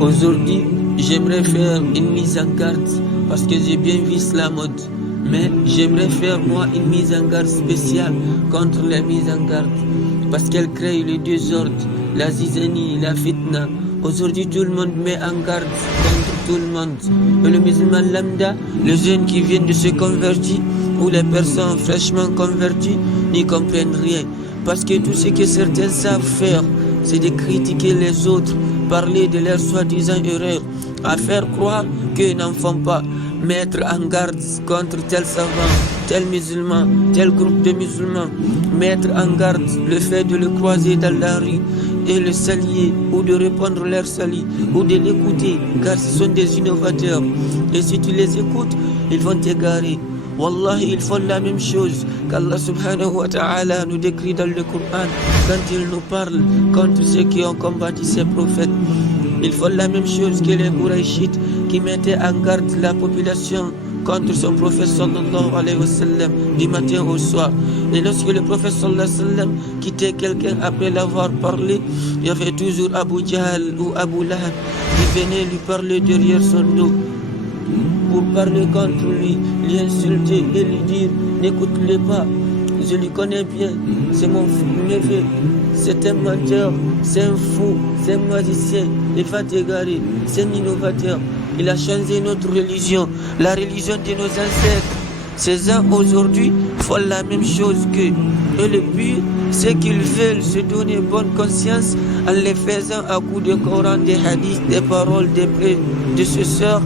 Aujourd'hui, j'aimerais faire une mise en garde parce que j'ai bien vu la mode. Mais j'aimerais faire moi une mise en garde spéciale contre les mises en garde parce qu'elle crée le désordre, la zizanie, la fitna. Aujourd'hui, tout le monde met en garde contre tout le monde. Et le musulman lambda, les jeunes qui viennent de se convertir ou les personnes fraîchement converties n'y comprennent rien. Parce que tout ce que certains savent faire, c'est de critiquer les autres, parler de leurs soi-disant erreurs, à faire croire qu'ils n'en font pas, mettre en garde contre tel savant, tel musulman, tel groupe de musulmans, mettre en garde le fait de le croiser dans la rue et le saluer ou de répondre leur salut ou de l'écouter car ce sont des innovateurs et si tu les écoutes, ils vont t'égarer. Wallahi, ils font la même chose qu'Allah subhanahu wa ta'ala nous décrit dans le Coran quand il nous parle contre ceux qui ont combattu ses prophètes. Ils font la même chose que les Qurayshites qui mettaient en garde la population contre son prophète sallallahu alayhi wa sallam du matin au soir. Et lorsque le prophète sallallahu alayhi wa sallam quittait quelqu'un après l'avoir parlé, il y avait toujours Abu Jahl ou Abu Lahab qui venait lui parler derrière son dos pour parler contre lui, l'insulter et lui dire n'écoute-le pas, je le connais bien, c'est mon neveu, c'est un menteur, c'est un fou, c'est un magicien, il va t'égarer, c'est un innovateur, il a changé notre religion, la religion de nos ancêtres. Ces gens aujourd'hui font la même chose qu'eux. Et le but, c'est qu'ils veulent se donner bonne conscience en les faisant à coups de Coran, des hadiths, des paroles, des prédécesseurs.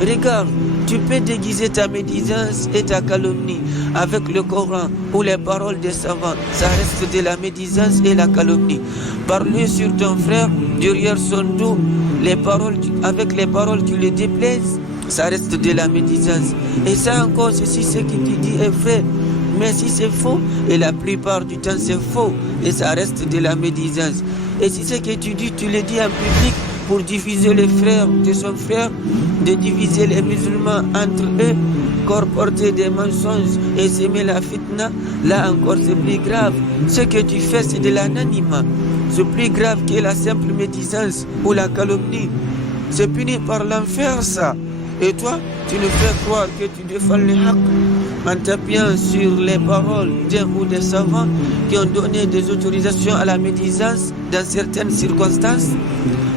Regarde, tu peux déguiser ta médisance et ta calomnie avec le Coran ou les paroles des savants. Ça reste de la médisance et la calomnie. Parler sur ton frère derrière son dos, avec les paroles qui le déplaisent, ça reste de la médisance. Et ça encore, si ce que tu dis est vrai. Mais si c'est faux, et la plupart du temps c'est faux, et ça reste de la médisance. Et si ce que tu dis, tu le dis en public, pour diviser les frères de son frère, de diviser les musulmans entre eux, colporter des mensonges et s'aimer la fitna, là encore c'est plus grave. Ce que tu fais c'est de l'anonymat. C'est plus grave que la simple médisance ou la calomnie. C'est puni par l'enfer ça. Et toi, tu nous fais croire que tu défends le haqq en t'appuyant sur les paroles d'un ou des savants qui ont donné des autorisations à la médisance dans certaines circonstances.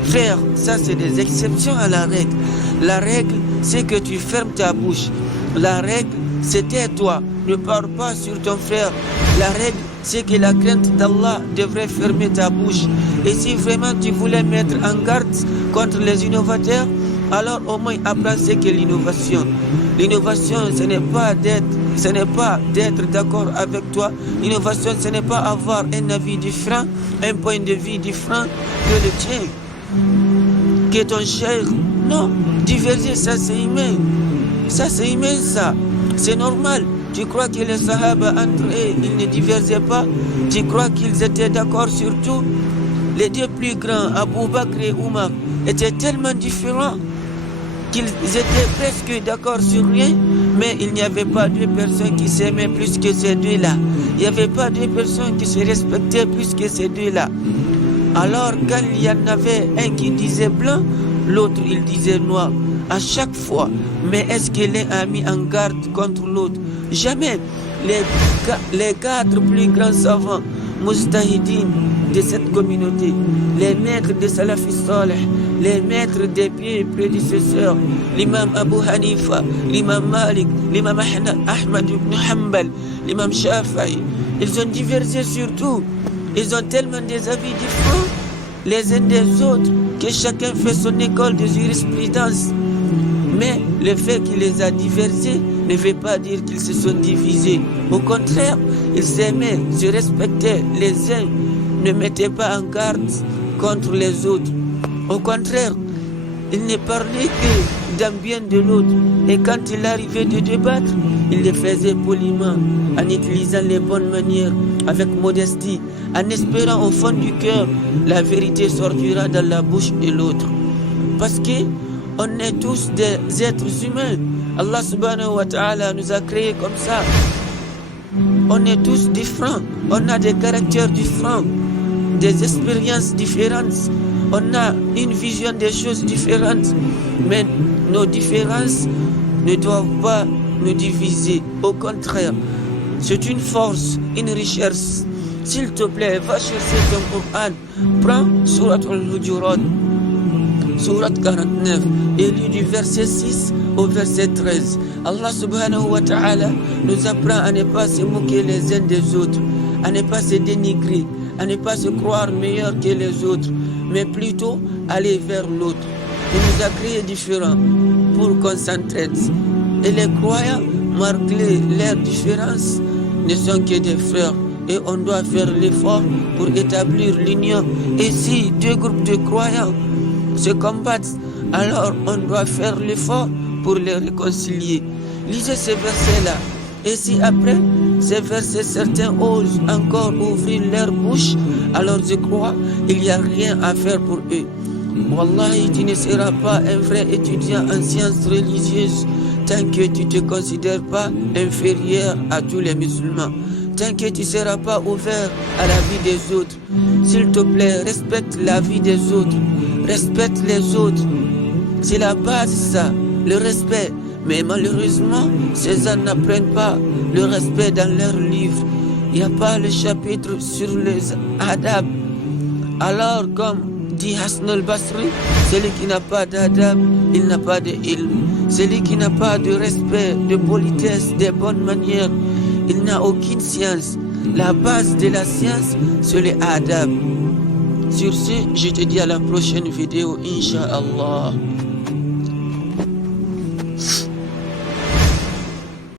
Frère, ça c'est des exceptions à la règle. La règle, c'est que tu fermes ta bouche. La règle, c'est tais-toi, ne parle pas sur ton frère. La règle, c'est que la crainte d'Allah devrait fermer ta bouche. Et si vraiment tu voulais mettre en garde contre les innovateurs, alors au moins apprends ce qu'est l'innovation. L'innovation, ce n'est pas d'être d'accord avec toi. L'innovation, ce n'est pas avoir un avis différent, un point de vue différent que le tien, que ton cher. Non, diverger, ça c'est humain. Ça c'est humain, ça. C'est normal. Tu crois que les Sahaba entre eux, ils ne divergeaient pas? Tu crois qu'ils étaient d'accord sur tout? Les deux plus grands, Abu Bakr et Omar, étaient tellement différents qu'ils étaient presque d'accord sur rien, mais il n'y avait pas deux personnes qui s'aimaient plus que ces deux-là. Il n'y avait pas deux personnes qui se respectaient plus que ces deux-là. Alors quand il y en avait un qui disait blanc, l'autre il disait noir, à chaque fois. Mais est-ce que l'un a mis en garde contre l'autre? Jamais. Les quatre plus grands savants, mustahidin de cette communauté, les maîtres de Salafi Salih, les maîtres des pieds prédécesseurs, l'imam Abu Hanifa, l'imam Malik, l'imam Ahmad ibn Hanbal, l'imam Shafi'i, ils ont divergé sur tout. Ils ont tellement des avis différents les uns des autres que chacun fait son école de jurisprudence. Mais le fait qu'il les a divergés ne veut pas dire qu'ils se sont divisés. Au contraire, ils s'aimaient, se respectaient les uns, ne mettaient pas en garde contre les autres. Au contraire, ils ne parlaient que d'un bien de l'autre. Et quand il arrivait de débattre, ils le faisaient poliment, en utilisant les bonnes manières, avec modestie, en espérant au fond du cœur, la vérité sortira dans la bouche de l'autre. Parce que on est tous des êtres humains. Allah subhanahu wa ta'ala nous a créés comme ça. On est tous différents. On a des caractères différents, des expériences différentes, on a une vision des choses différentes, mais nos différences ne doivent pas nous diviser. Au contraire, c'est une force, une richesse. S'il te plaît, va chercher ton Coran, prends Surat Al-Hujurat, Surat 49, et lis du verset 6 au verset 13. Allah subhanahu wa ta'ala nous apprend à ne pas se moquer les uns des autres, à ne pas se dénigrer, à ne pas se croire meilleur que les autres, mais plutôt aller vers l'autre. Il nous a créés différents pour qu'on s'entraide. Et les croyants, malgré leurs différences, ne sont que des frères. Et on doit faire l'effort pour établir l'union. Et si deux groupes de croyants se combattent, alors on doit faire l'effort pour les réconcilier. Lisez ces versets-là. Et si après ces versets, certains osent encore ouvrir leur bouche, alors je crois qu'il n'y a rien à faire pour eux. Wallahi, tu ne seras pas un vrai étudiant en sciences religieuses tant que tu ne te considères pas inférieur à tous les musulmans. Tant que tu ne seras pas ouvert à la vie des autres. S'il te plaît, respecte la vie des autres. Respecte les autres. C'est la base, ça, le respect. Mais malheureusement, ces gens n'apprennent pas le respect dans leurs livres. Il n'y a pas le chapitre sur les adab. Alors, comme dit Hassan al-Basri, celui qui n'a pas d'adab, il n'a pas de ilm. Celui qui n'a pas de respect, de politesse, de bonnes manières, il n'a aucune science. La base de la science, c'est les adab. Sur ce, je te dis à la prochaine vidéo, Inch'Allah.